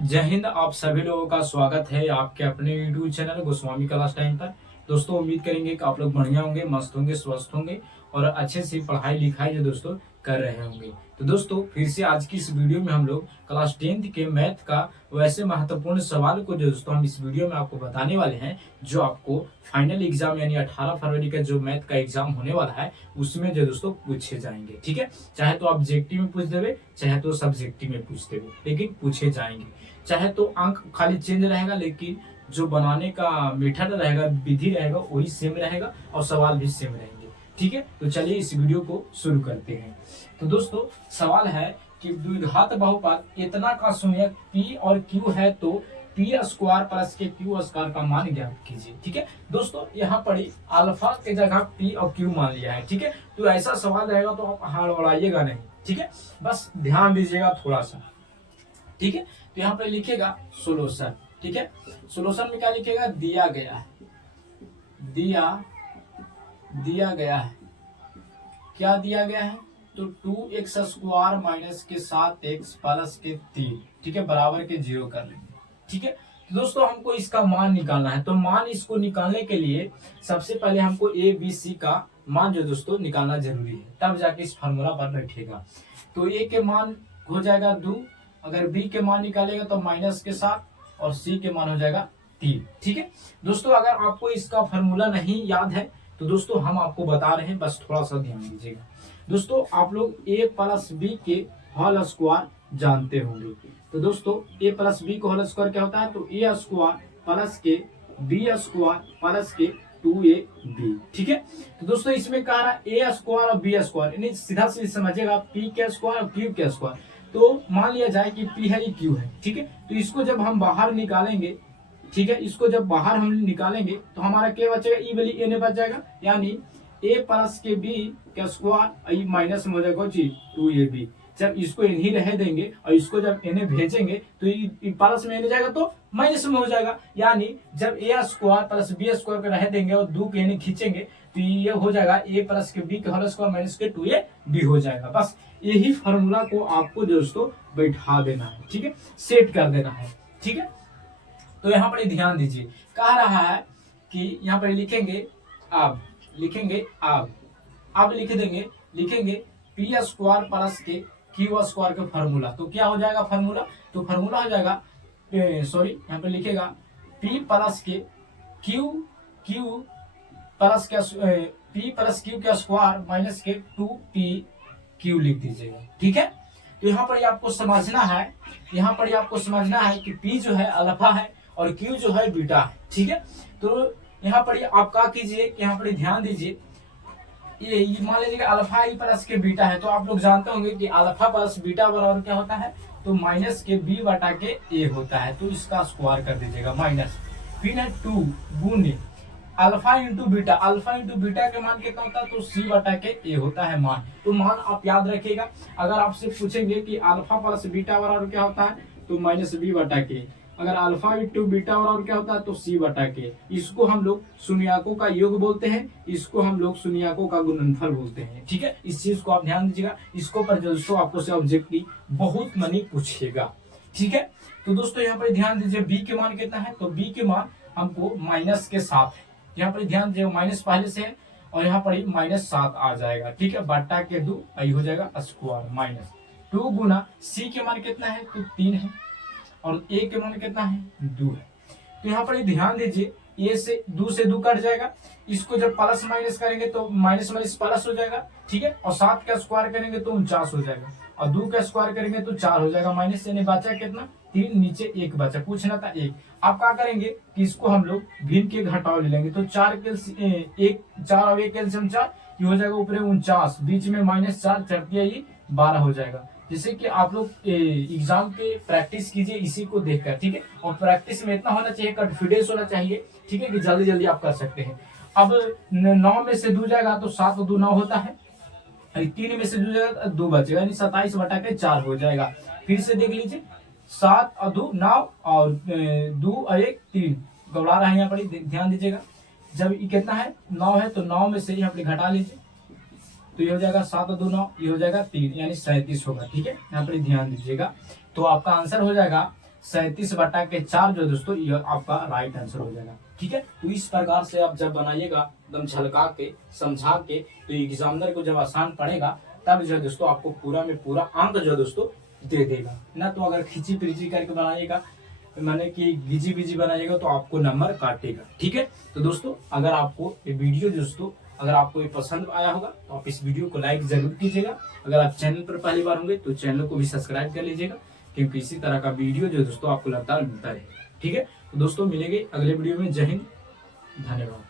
जय हिंद। आप सभी लोगों का स्वागत है आपके अपने YouTube channel Goswami class time पर। दोस्तों उम्मीद करेंगे कि आप लोग बढ़िया होंगे, मस्त होंगे, स्वस्थ होंगे और अच्छे से पढ़ाई लिखाई जो दोस्तों कर रहे होंगे। तो दोस्तों फिर से आज की इस वीडियो में हम लोग क्लास 10th के मैथ का वैसे महत्वपूर्ण सवाल को जो दोस्तों हम इस वीडियो में आपको बताने वाले हैं, जो आपको फाइनल एग्जाम यानी 18 फरवरी का जो मैथ का एग्जाम होने वाला है उसमें जो दोस्तों पूछे जाएंगे। ठीक है, चाहे तो ऑब्जेक्टिव में पूछ देवे, चाहे तो सब्जेक्टिव में पूछ देवे, लेकिन पूछे जाएंगे। चाहे तो अंक खाली चेंज रहेगा, लेकिन जो बनाने का मेथड रहेगा, विधि रहेगा, वही सेम रहेगा और सवाल भी सेम रहेंगे। ठीक है, तो चलिए इस वीडियो को शुरू करते हैं। तो दोस्तों सवाल है कि द्विघात बहुपद इतना का शून्यक P और Q है तो P स्क्वायर प्लस के Q स्क्वायर का मान ज्ञात कीजिए। ठीक है दोस्तों, यहाँ पर अल्फा की जगह P और Q मान लिया है। ठीक है, तो ऐसा सवाल रहेगा तो आप हड़बड़ाइएगा नहीं। ठीक है, बस ध्यान दीजिएगा थोड़ा सा। ठीक है, तो यहाँ पे लिखेगा सोल्यूशन। ठीक है, सोल्यूशन में क्या लिखेगा, दिया गया है, दिया गया है, क्या दिया गया है, तो 2x स्क्वायर माइनस के 7x प्लस के 3, ठीक है, बराबर के 0 कर लेंगे। ठीक है, तो दोस्तों हमको इसका मान निकालना है। तो मान इसको निकालने के लिए सबसे पहले हमको ए बी सी का मान जो दोस्तों निकालना जरूरी है, तब जाके इस फार्मूला पर बैठेगा। तो ए के मान हो जाएगा 2, अगर बी के मान निकालेगा तो माइनस के 7 और सी के मान हो जाएगा 3। ठीक है दोस्तों, अगर आपको इसका फार्मूला नहीं याद है तो दोस्तों हम आपको बता रहे हैं, बस थोड़ा सा ध्यान दीजिएगा। दोस्तों आप लोग a प्लस बी के होल स्क्वायर जानते होंगे। तो दोस्तों a प्लस बी का होल स्क्वायर क्या होता है, तो a स्क्वायर प्लस के बी स्क्वायर प्लस के 2ab। ठीक है, तो दोस्तों इसमें कह रहा है a स्क्वायर और b स्क्वायर, यानी सीधा सीधा समझिएगा p के स्क्वायर और q के स्क्वायर। तो मान लिया जाए कि p है, ये q है। ठीक है, तो इसको जब हम बाहर निकालेंगे, ठीक है, इसको जब बाहर हम निकालेंगे तो हमारा क्या बचेगा, ई वाली ए बच जाएगा, यानी a प्लस के बी का स्क्वायर माइनस में हो जाएगा 2ab। जब इसको इन्हीं रह देंगे और इसको जब इन्हें भेजेंगे तो ये प्लस में जाएगा तो माइनस में हो जाएगा, यानी जब a square plus B square को रह देंगे और 2 के इन्हें खींचेंगे तो ये हो जाएगा a प्लस के बी का होल स्क्वायर माइनस के 2ab हो जाएगा। बस यही फॉर्मूला को आपको दोस्तों बैठा देना है। ठीक है, सेट कर देना है। ठीक है, तो यहाँ पर ध्यान दीजिए, कह रहा है कि यहाँ पर लिखेंगे अब लिखेंगे पी स्क्वायर प्लस के क्यू स्क्वायर का फॉर्मूला। तो क्या हो जाएगा फॉर्मूला, तो फॉर्मूला हो जाएगा यहाँ पे लिखेगा पी प्लस के क्यू प्लस के पी प्लस क्यू का स्क्वायर माइनस के 2pq लिख दीजिएगा। ठीक है, तो यहाँ पर आपको समझना है कि p जो है अल्फा है और q जो है बीटा है। ठीक है, तो यहाँ पर आप क्या कीजिए कि यहाँ पर ध्यान दीजिए, ये मान लीजिए अल्फा ई प्लस के बीटा है, तो आप लोग जानते होंगे कि अल्फा प्लस बीटा बराबर क्या होता है, तो माइनस के बी बटा के ए होता है। तो इसका स्क्वायर कर दीजिएगा माइनस, फिर है 2 गुने अल्फा इंटू बीटा के मान कितना होता है, तो सी बटा के ए होता है मान। तो मान आप याद रखिएगा, अगर आपसे पूछेंगे कि अल्फा प्लस बीटा बराबर क्या होता है, तो माइनस बी बटा के, अगर अल्फा इंटू बीटा बराबर क्या होता है, तो सी बटा के। इसको हम लोग शून्यकों का योग बोलते हैं, इसको हम लोग शून्यकों का गुणनफल बोलते हैं। ठीक है, इस चीज को आप ध्यान दीजिएगा, इसको पर दोस्तों आपको से ऑब्जेक्टिव बहुत मनी पूछेगा। ठीक है, तो दोस्तों यहाँ पर ध्यान दीजिए बी के मान कितना है, तो बी के मान हमको माइनस के 7 है। यहाँ पर ध्यान दीजिए माइनस पहले से है और यहाँ पर -7 आ जाएगा। ठीक है, बट्टा के 2 आई हो जाएगा स्क्वायर माइनस 2 गुना सी के मान कितना है, तो 3 है और ए के मान कितना है, 2 है। तो यहाँ पर ध्यान दीजिए, ए से 2 से 2 कट जाएगा, इसको जब प्लस माइनस करेंगे तो माइनस माइनस प्लस हो जाएगा। ठीक है, और 7 का स्क्वायर करेंगे तो 49 हो जाएगा और 2 का स्क्वायर करेंगे तो 4 हो जाएगा माइनस, यानी बचा कितना, 3, नीचे 1 बचा, पूछना था 1। आप क्या करेंगे कि इसको हम लोग भिन्न के घटाव ले लेंगे, तो 4 और 1 कैल्सियम 4, ये हो जाएगा ऊपर 49, बीच में -4 चढ़ती 12 हो जाएगा। जैसे कि आप लोग एग्जाम पे प्रैक्टिस कीजिए इसी को देखकर। ठीक है, और प्रैक्टिस में इतना होना चाहिए, कॉन्फिडेंस होना चाहिए। ठीक है, कि जल्दी जल्दी आप कर सकते हैं। अब 9 में से 2 जाएगा तो 7 और 2 9 होता है, 3 में से 2 जाएगा तो 2 बचेगा, यानी 27 बटा के 4 हो जाएगा। फिर से देख लीजिए, 7 और 2 9 और 2 और 1 3 गबड़ा रहा है, यहाँ पर ध्यान दीजिएगा। जब ये कितना है, 9 है, तो 9 में से यहाँ पर घटा लीजिए, तो ये हो जाएगा 7 और 2 9, ये हो जाएगा 3, यानी 37 होगा। ठीक है, यहाँ पर ध्यान दीजिएगा, तो आपका आंसर हो जाएगा 37/4 जो है दोस्तों ये आपका राइट आंसर हो जाएगा। ठीक है, तो इस प्रकार से आप जब बनाइएगा एकदम झलका के समझा के, तो एग्जामिनर को जब आसान पड़ेगा तब जो है दोस्तों आपको पूरा में पूरा अंक जो है दोस्तों दे देगा ना। तो अगर खींची पीची करके बनाइएगा, माने कि गिजी बिजी बनाइएगा, तो आपको नंबर काटेगा। ठीक है, तो दोस्तों अगर आपको ये वीडियो दोस्तों अगर आपको ये पसंद आया होगा तो आप इस वीडियो को लाइक जरूर कीजिएगा। अगर आप चैनल पर पहली बार होंगे तो चैनल को भी सब्सक्राइब कर लीजिएगा, क्योंकि इसी तरह का वीडियो जो दोस्तों आपको लगातार मिलता रहे। ठीक है, तो दोस्तों मिलेंगे अगले वीडियो में। जय हिंद, धन्यवाद।